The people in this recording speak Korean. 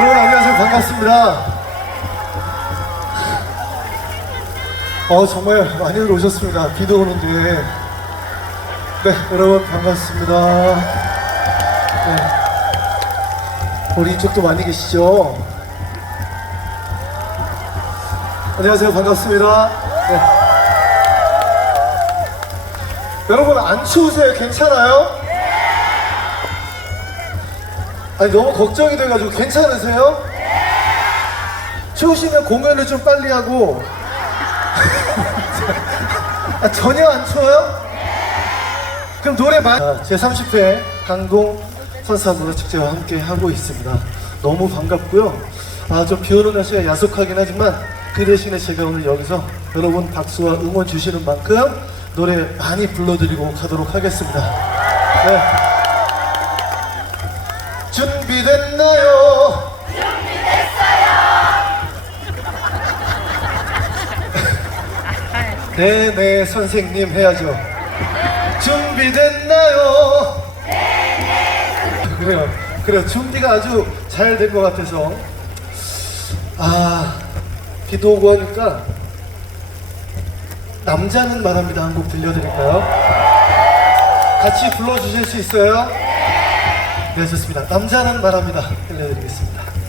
반갑습니다. 어, 정말 많이들 오셨습니다. 비도 오는데. 네, 여러분 반갑습니다. 네. 우리 이쪽도 많이 계시죠? 안녕하세요. 반갑습니다. 네. 여러분 안 추우세요? 괜찮아요? 아니 너무 걱정이 돼가지고 괜찮으세요? 추우시면 공연을 좀 빨리 하고 아, 전혀 안 추워요? 그럼 노래 많이 제 30회 강동 콘서트로 축제와 함께 하고 있습니다 너무 반갑고요 아좀 비오는 날씨가 야속하긴 하지만 그 대신에 제가 오늘 여기서 여러분 박수와 응원 주시는 만큼 노래 많이 불러드리고 가도록 하겠습니다 네. 준비됐나요? 네네 네, 선생님 해야죠. 준비됐나요? 네네. 그래요. 그래요. 준비가 아주 잘 된 것 같아서 아 비도 오고 하니까 남자는 말합니다 한 곡 들려드릴까요? 같이 불러주실 수 있어요? 네 좋습니다. 남자는 말합니다 들려드리겠습니다.